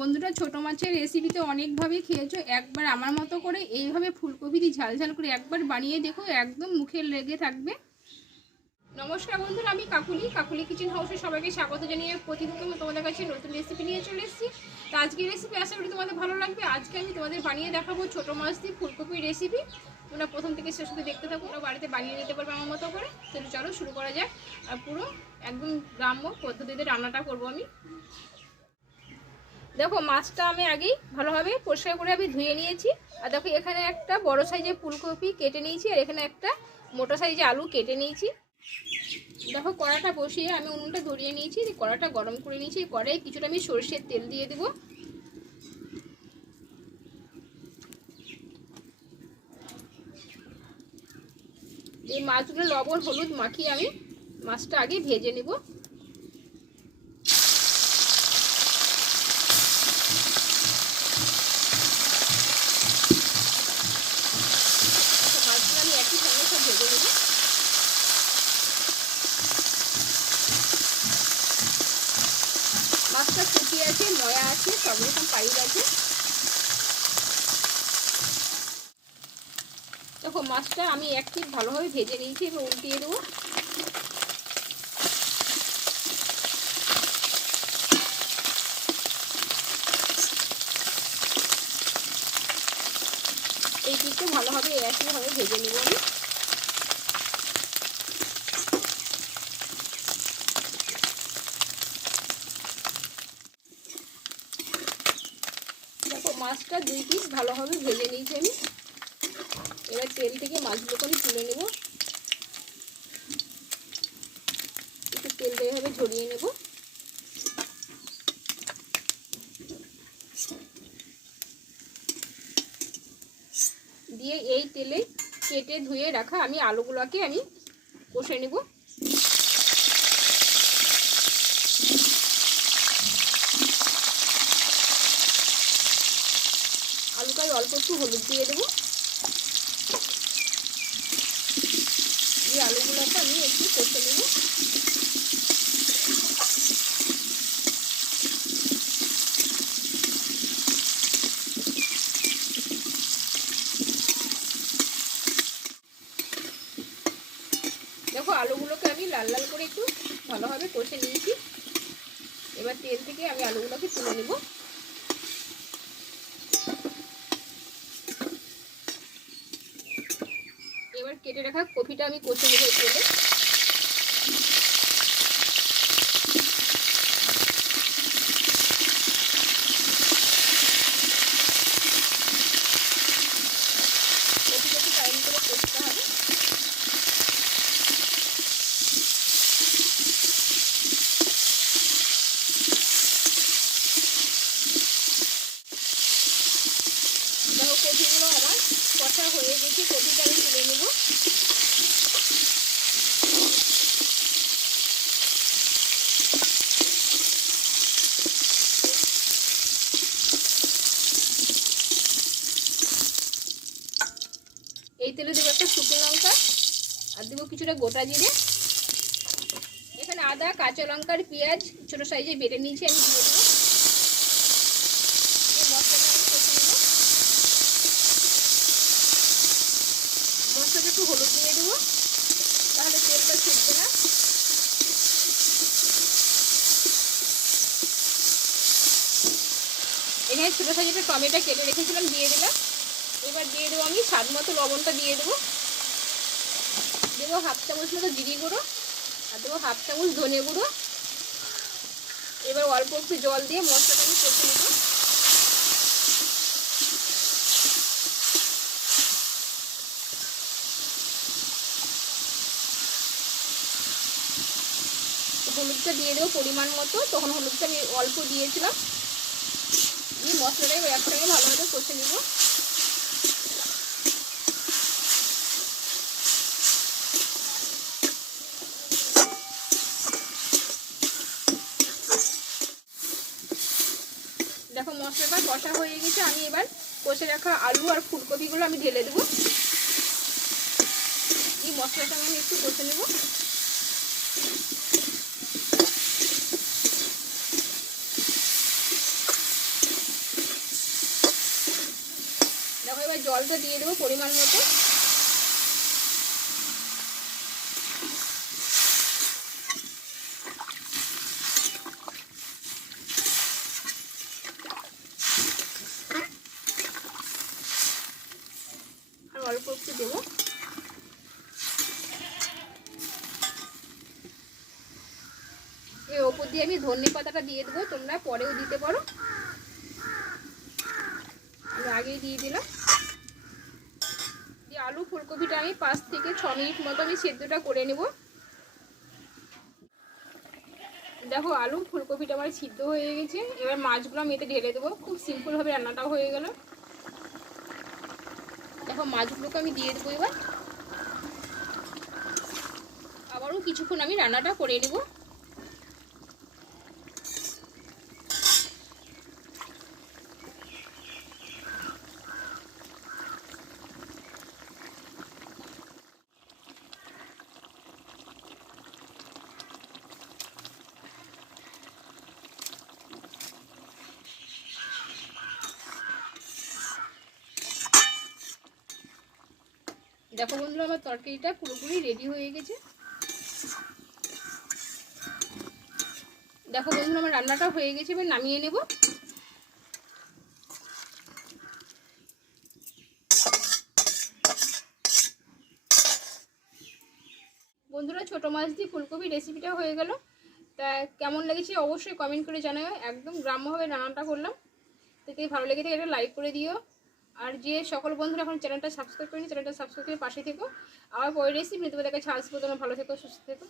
বন্ধুরা ছোট মাছের রেসিপিতে অনেকভাবে খেয়েছো। একবার আমার মতো করে এইভাবে ফুলকপি দিয়ে ঝাল ঝাল করে একবার বানিয়ে দেখো, একদম মুখে লেগে থাকবে। নমস্কার বন্ধুরা, আমি কাকুলি। কাকুলি কিচেন হাউসে সবাইকে স্বাগত জানিয়ে প্রতিদিন তোমাদের কাছে নতুন রেসিপি নিয়ে চলে এসেছি। তো আজকের রেসিপি আশা করি তোমাদের ভালো লাগবে। আজকে আমি তোমাদের বানিয়ে দেখাবো ছোট মাছ দিয়ে ফুলকপির রেসিপি তোমরা প্রথম থেকে শেষ অবধি দেখতে থাকো, ওরা বাড়িতে বানিয়ে নিতে পারবে আমার মতো করে। তাহলে চলো শুরু করা যাক। আর পুরো একদম গ্রাম্য পদ্ধতিতে রান্নাটা করব আমি। দেখো, মাছটা আমি আগেই ভালোভাবে পরিষ্কার করে আমি ধুয়ে নিয়েছি। আর দেখো, এখানে একটা বড় সাইজের ফুলকপি কেটে নিয়েছি, আর এখানে একটা মোটা সাইজের আলু কেটে নিয়েছি। দেখো, কড়াটা বসিয়ে আমি উনুনটা ধরিয়ে নিয়েছি কড়াটা গরম করে নিয়েছি। কড়াই কিছুটা আমি সর্ষের তেল দিয়ে দেবো। এই মাছগুলো লবণ, হলুদ মাখিয়ে আমি মাছটা আগে ভেজে নেব মাছগুলো আমি একই সঙ্গে সব ভেজে নেব মাছটা কুটি আছে ময়া আছে রকম আছে দেখো, মাছটা আমি এক পিট ভালোভাবে ভেজে নিয়েছি, এবার উল্টিয়ে দেবো। এই পিঠটা ভালোভাবে একইভাবে ভেজে নেব আমি। মাছটা দুই পিস ভালোভাবে ভেজে নিয়েছি আমি। এবার তেল থেকে মাছগুলোকে আমি তুলে নেব। একটু তেলটা এভাবে ঝরিয়ে নেব। দিয়ে এই তেলে কেটে ধুয়ে রাখা আমি আলুগুলোকে আমি কষে নেব। অল্প একটু হলুদ দিয়ে দেবো। এই আলুগুলোকে আমি একটু কষে নেব। দেখো, আলুগুলোকে আমি লাল লাল করে একটু ভালোভাবে কষে নিয়েছি। এবার তেল থেকে আমি আলুগুলোকে তুলে নেব। কেটে রাখা কপিটা আমি কষে নেব তেলে কষা হয়ে গেছে কপিটা আমি তুলে নেব। তেলে দেবো একটা শুকনো লঙ্কা, আর দেবো কিছুটা গোটা জিরে। এখানে আদা, কাঁচা লঙ্কার পেঁয়াজ ছোটো সাইজে বেটে নিয়েছি, আমি দিয়ে দেবো। মশলাটা একটু হলুদ দিয়ে দেবো, তাহলে তেলটা ছুটবে না। এখানে ছোটো সাইজের টমেটো কেটে রেখেছিলাম, দিয়ে দিলাম। এবার দিয়ে দেবো আমি স্বাদ মতো লবণটা দিয়ে দেবো। দেবো হাফ চামচ মতো জিরি গুঁড়ো আর দেবো হাফ চামচ ধনে গুঁড়ো। এবার অল্প একটু জল দিয়ে মশলাটা আমি কষে নেব। হলুদটা দিয়ে দেবো পরিমাণ মতো। তখন হলুদটা আমি অল্প দিয়েছিলাম। দিয়ে মশলাটা এবার একসঙ্গে ভালোভাবে কষে নেব। কষা হয়ে গেছে, আমি এবার কষে রাখা আলু আর ফুলকপিগুলো আমি ঢেলে দেবো। এই মশলাটা আমি একটু কষে নেব। দেখো এবার জলটা দিয়ে দেবো পরিমাণ মতো। একটু দেবো। এর ওপর দিয়ে আমি ধনে পাতাটা দিয়ে দেবো, তোমরা পরেও দিতে পারো। আগেই দিয়ে দিলাম। দিয়ে আলু ফুলকপিটা আমি পাঁচ থেকে ছ মিনিট মতো আমি সেদ্ধটা করে নেব। দেখো, আলু ফুলকপিটা আমার সিদ্ধ হয়ে গেছে। এবার মাছগুলো আমি এতে ঢেলে দেবো। খুব সিম্পলভাবে রান্নাটাও হয়ে গেল। দেখো মাছগুলোকে আমি দিয়ে দেবো এবার। আবারও কিছুক্ষণ আমি রান্নাটা করে নেব। দেখো বন্ধুরা, আমার তরকারিটা পুরোপুরি রেডি হয়ে গেছে। দেখো বন্ধুরা, আমার রান্নাটা হয়ে গেছে, এবার নামিয়ে নেব। বন্ধুরা, ছোট মাছ দিয়ে ফুলকপি রেসিপিটা হয়ে গেল। তা কেমন লেগেছে অবশ্যই কমেন্ট করে জানাও। একদম গ্রাম্যভাবে রান্নাটা করলাম। থেকে ভালো লেগে থাকে, একটা লাইক করে দিও। আর যে সকল বন্ধুরা এখন চ্যানেলটা সাবস্ক্রাইব করেনি, চ্যানেলটা সাবস্ক্রাইব করে পাশে থেকো। আবার পরে রেসিপি তোমাদের কাছে আসব তোমরা ভালো থেকো, সুস্থ থেকো।